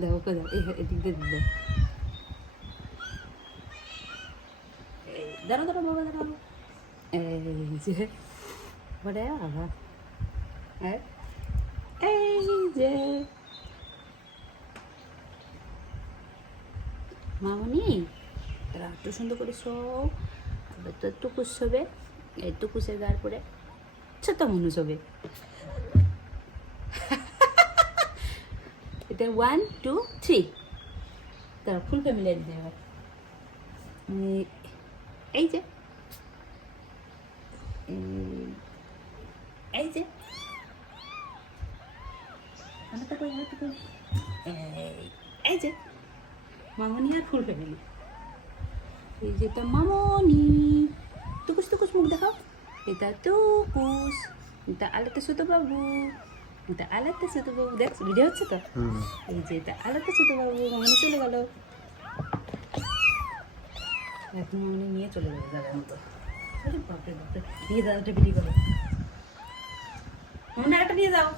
দেখো কো দাও এদিক দিয়ে দাও এই, দাঁড়াও দাঁড়াও বাবা দাঁড়াও এই যে বলে বাবা এই যে মামনি এত সুন্দর করে সব তো টুকুস হবে এই টুকুসের গার পরে ছোট মানুষ হবে এটা ওয়ান টু থ্রি তারা ফুল ফ্যামিলি দিয়ে এবার এই- যে এই- যে এই- যে, মামনি আর ফুল ফ্যামিলি এই যে যেটা মামনি টুকুস টুকুস মুখ দেখাও। এটা টুকুস এটা আলাদা ছোট বাবু এটা আলাদা বাবু দেখ ভিডিও হচ্ছে তো? এই যে এটা আলাদা বাবু মামনি চলে গেল। এখন মামনি নিয়ে চলে গেল দাদার মতো। বাপরে বাপরে নিয়ে দাদাটা বিক্রি করো মামনি আরেকটা নিয়ে যাও।